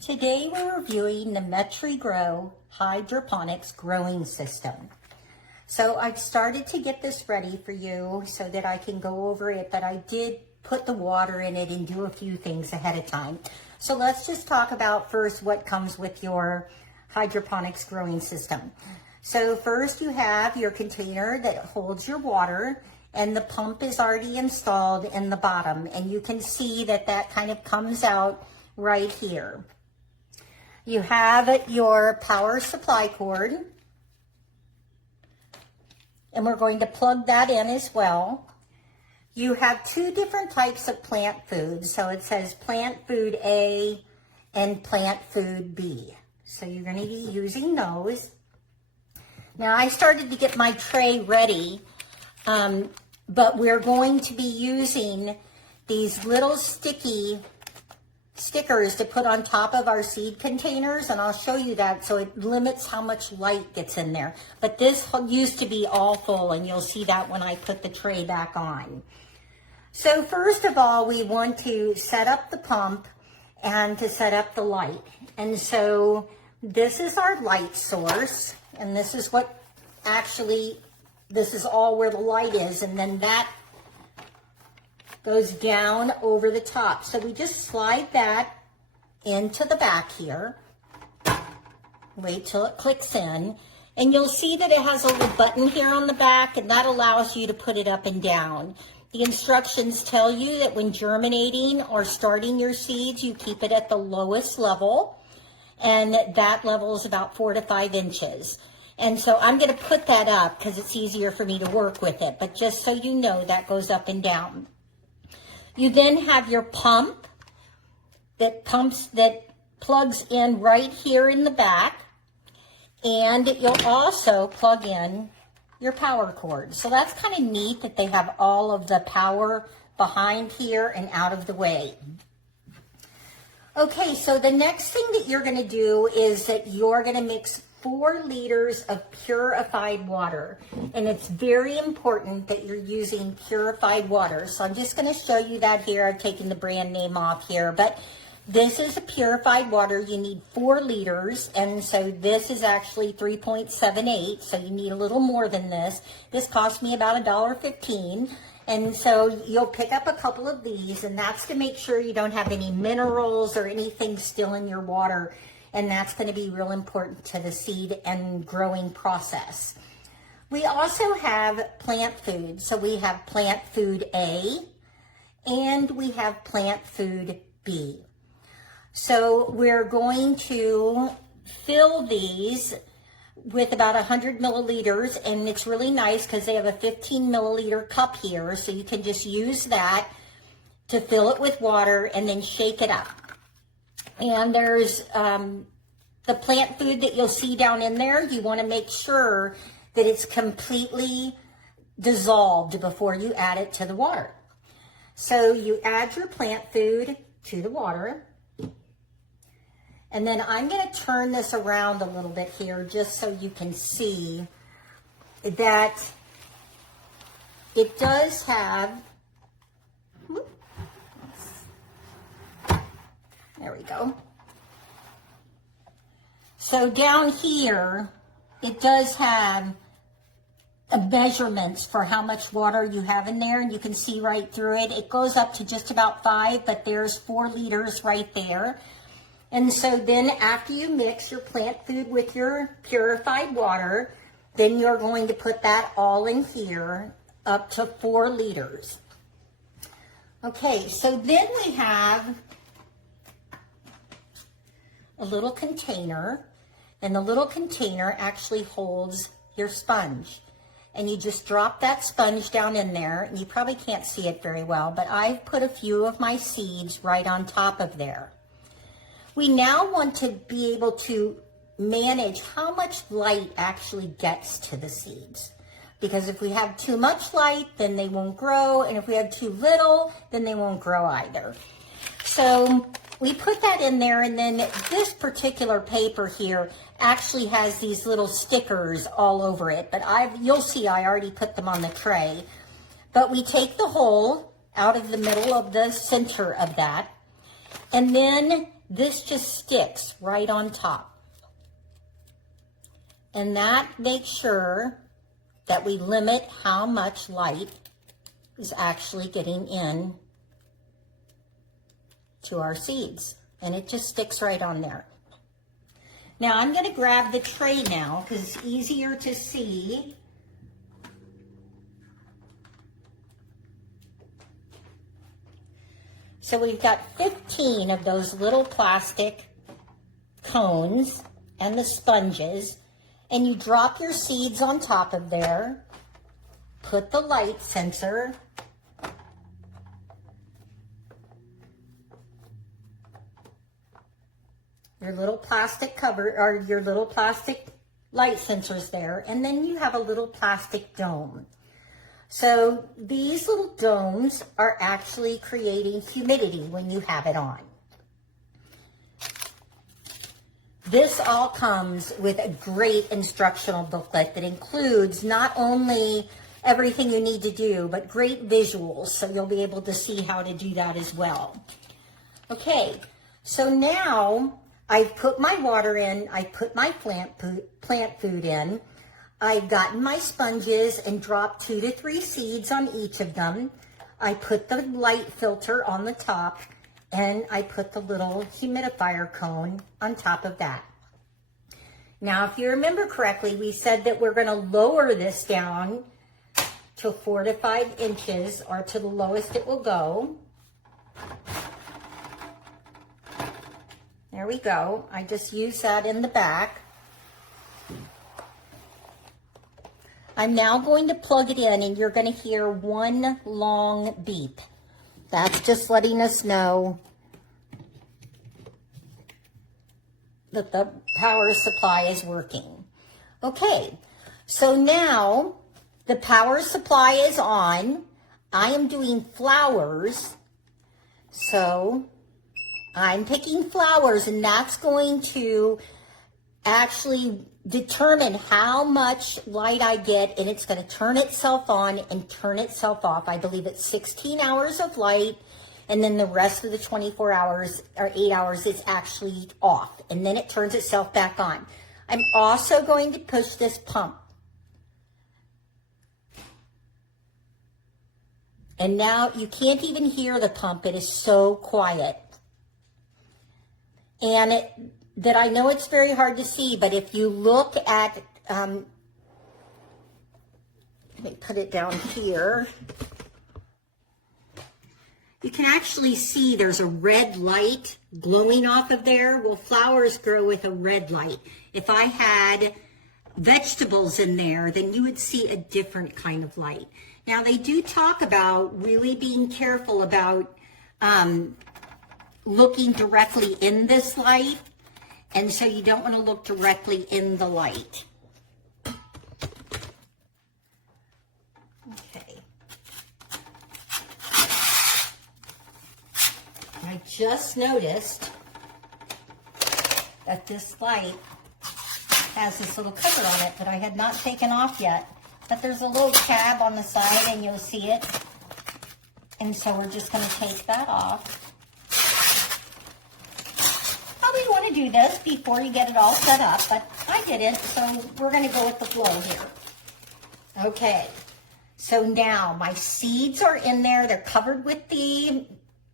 Today we're reviewing the MetryGrow hydroponics growing system. So I've started to get this ready for you so that I can go over it, but I did put the water in it and do a few things ahead of time. So let's just talk about first what comes with your hydroponics growing system. So first you have your container that holds your water, and the pump is already installed in the bottom, and you can see that that kind of comes out right here. You have your power supply cord, and we're going to plug that in as well. You have two different types of plant food. So it says plant food A and plant food B. So you're going to be using those. Now I started to get my tray ready, but we're going to be using these little stickers to put on top of our seed containers, and I'll show you that so it limits how much light gets in there. But this used to be all full, and you'll see that when I put the tray back on. So first of all, we want to set up the pump and to set up the light. And so this is our light source, and this is what actually, this is all where the light is, and then that goes down over the top. So we just slide that into the back here. Wait till it clicks in. And you'll see that it has a little button here on the back, and that allows you to put it up and down. The instructions tell you that when germinating or starting your seeds, you keep it at the lowest level. And that level is about 4 to 5 inches. And so I'm going to put that up because it's easier for me to work with it. But just so you know, that goes up and down. You then have your pump that plugs in right here in the back, and you'll also plug in your power cord. So that's kind of neat that they have all of the power behind here and out of the way. Okay, so the next thing that you're going to do is that you're going to mix 4 liters of purified water, and it's very important that you're using purified water. So I'm just going to show you that here. I've taken the brand name off here, but this is a purified water. You need 4 liters, and so this is actually 3.78, so you need a little more than this. This cost me about $1.15, and so you'll pick up a couple of these, and that's to make sure you don't have any minerals or anything still in your water. And that's going to be real important to the seed and growing process. We also have plant food. So we have plant food A and we have plant food B. So we're going to fill these with about 100 milliliters, and it's really nice because they have a 15 milliliter cup here. So you can just use that to fill it with water and then shake it up. And there's the plant food that you'll see down in there. You want to make sure that it's completely dissolved before you add it to the water. So you add your plant food to the water. And then I'm going to turn this around a little bit here just so you can see that it does have, there we go. So down here, it does have measurements for how much water you have in there, and you can see right through it. It goes up to just about 5, but there's 4 liters right there. And so then after you mix your plant food with your purified water, then you're going to put that all in here up to 4 liters. Okay, so then we have a little container, and the little container actually holds your sponge. And you just drop that sponge down in there, and you probably can't see it very well, but I've put a few of my seeds right on top of there. We now want to be able to manage how much light actually gets to the seeds. Because if we have too much light, then they won't grow, and if we have too little, then they won't grow either. So we put that in there, and then this particular paper here actually has these little stickers all over it, but you'll see I already put them on the tray. But we take the hole out of the middle of the center of that, and then this just sticks right on top. And that makes sure that we limit how much light is actually getting in to our seeds. And it just sticks right on there. Now I'm going to grab the tray now because it's easier to see. So we've got 15 of those little plastic cones and the sponges, and you drop your seeds on top of there, put the light sensor, your little plastic cover, or your little plastic light sensors there, and then you have a little plastic dome. So these little domes are actually creating humidity when you have it on. This all comes with a great instructional booklet that includes not only everything you need to do, but great visuals, so you'll be able to see how to do that as well. Okay, so now I've put my water in, I put my plant food in, I've gotten my sponges and dropped 2 to 3 seeds on each of them. I put the light filter on the top, and I put the little humidifier cone on top of that. Now, if you remember correctly, we said that we're going to lower this down to 4 to 5 inches, or to the lowest it will go. There we go. I just used that in the back. I'm now going to plug it in, and you're going to hear one long beep. That's just letting us know that the power supply is working. Okay, so now the power supply is on. I am doing flowers. So I'm picking flowers, and that's going to actually determine how much light I get, and it's going to turn itself on and turn itself off. I believe it's 16 hours of light, and then the rest of the 24 hours or 8 hours is actually off, and then it turns itself back on. I'm also going to push this pump. And now you can't even hear the pump. It is so quiet. And that I know it's very hard to see, but if you look at, let me put it down here. You can actually see there's a red light glowing off of there. Well, flowers grow with a red light. If I had vegetables in there, then you would see a different kind of light. Now, they do talk about really being careful about looking directly in this light. And so you don't want to look directly in the light. Okay. I just noticed that this light has this little cover on it that I had not taken off yet. But there's a little tab on the side, and you'll see it. And so we're just going to take that off. You want to do this before you get it all set up, but I didn't, so we're going to go with the flow here. Okay, so now my seeds are in there. They're covered with the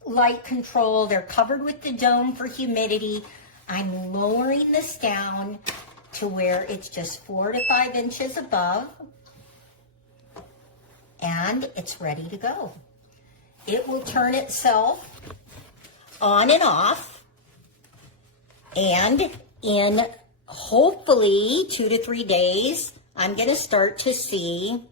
light control. They're covered with the dome for humidity. I'm lowering this down to where it's just 4 to 5 inches above, and it's ready to go. It will turn itself on and off. And in hopefully 2 to 3 days, I'm going to start to see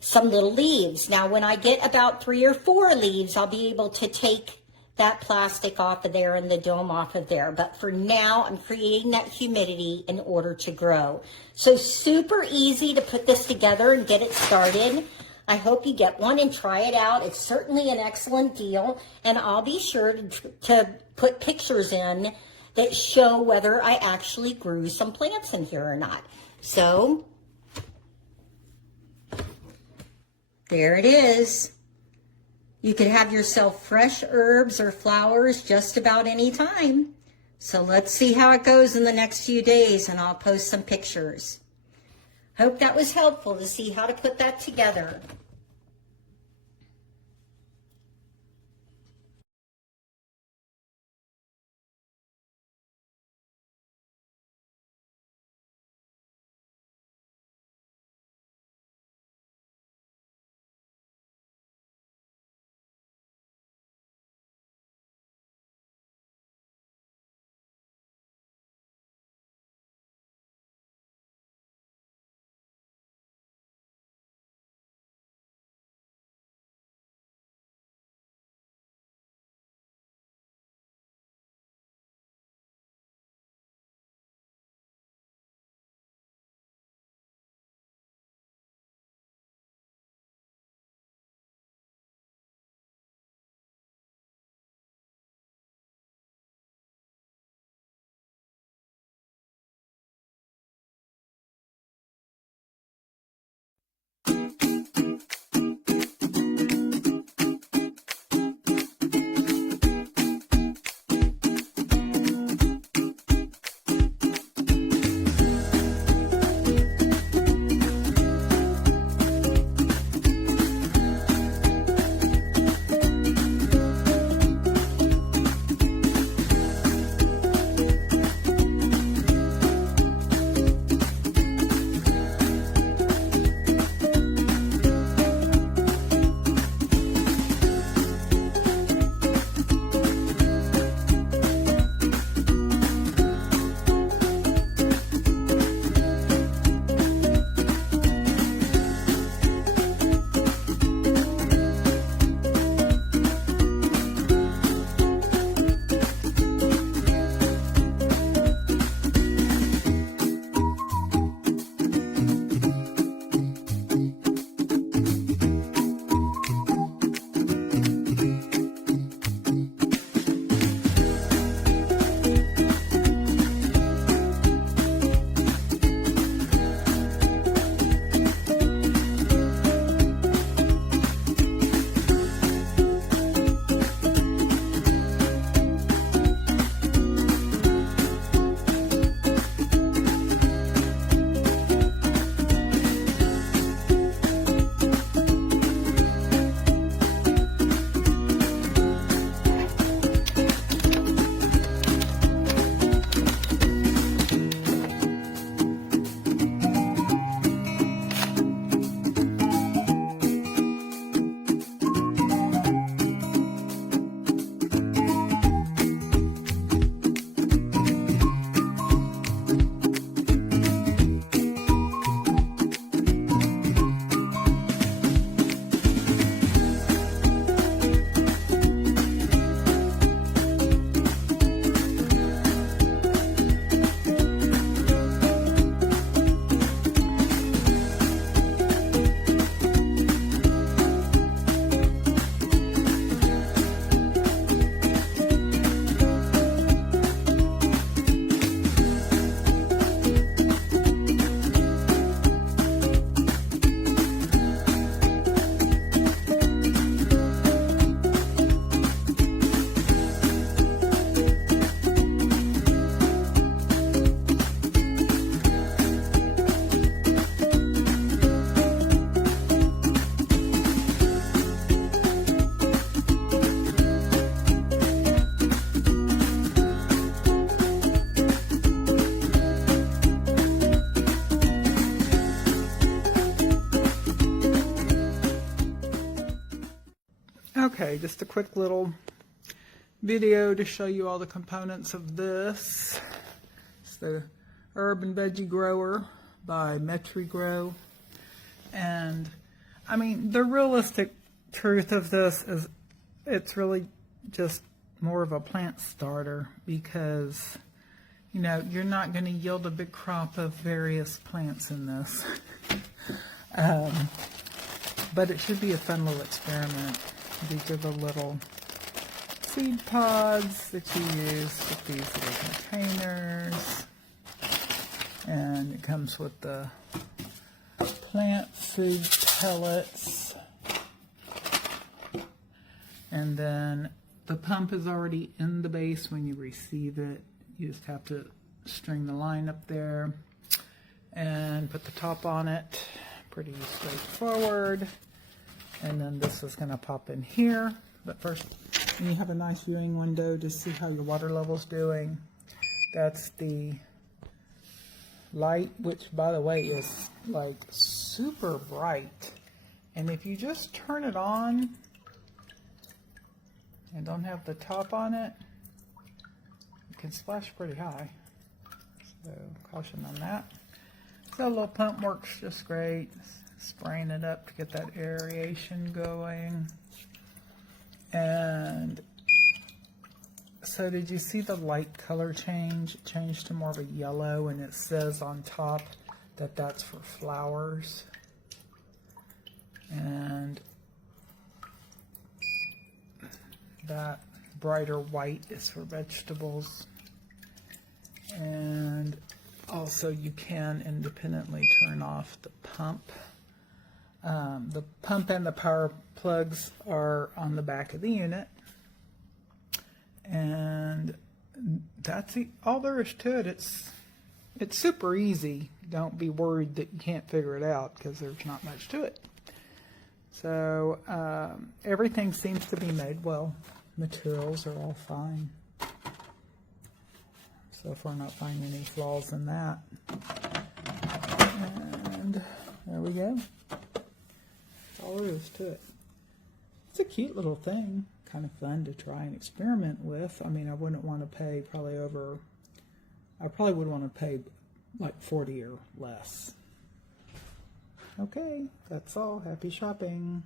some little leaves. Now, when I get about 3 or 4 leaves, I'll be able to take that plastic off of there and the dome off of there. But for now, I'm creating that humidity in order to grow. So super easy to put this together and get it started. I hope you get one and try it out. It's certainly an excellent deal, and I'll be sure to put pictures in that show whether I actually grew some plants in here or not. So, there it is. You could have yourself fresh herbs or flowers just about any time. So let's see how it goes in the next few days, and I'll post some pictures. Hope that was helpful to see how to put that together. Okay, just a quick little video to show you all the components of this. It's the Herb and Veggie Grower by MetryGrow. And I mean, the realistic truth of this is it's really just more of a plant starter, because you know, you're not going to yield a big crop of various plants in this. But it should be a fun little experiment. These are the little seed pods that you use with these little containers. And it comes with the plant food pellets. And then the pump is already in the base when you receive it. You just have to string the line up there and put the top on it. Pretty straightforward. And then this is going to pop in here. But first, you have a nice viewing window to see how your water level's doing. That's the light, which by the way is like super bright. And if you just turn it on and don't have the top on it, it can splash pretty high. So caution on that. So the little pump works just great. Spraying it up to get that aeration going. And so did you see the light color change? It changed to more of a yellow, and it says on top that that's for flowers. And that brighter white is for vegetables. And also you can independently turn off the pump. The pump and the power plugs are on the back of the unit. And that's all there is to it. It's super easy. Don't be worried that you can't figure it out, because there's not much to it. So everything seems to be made well. Materials are all fine. So far not finding any flaws in that. And there we go. That's all there is to it. It's a cute little thing. Kind of fun to try and experiment with. I mean, I wouldn't want to pay I probably would want to pay like $40 or less. Okay, that's all. Happy shopping.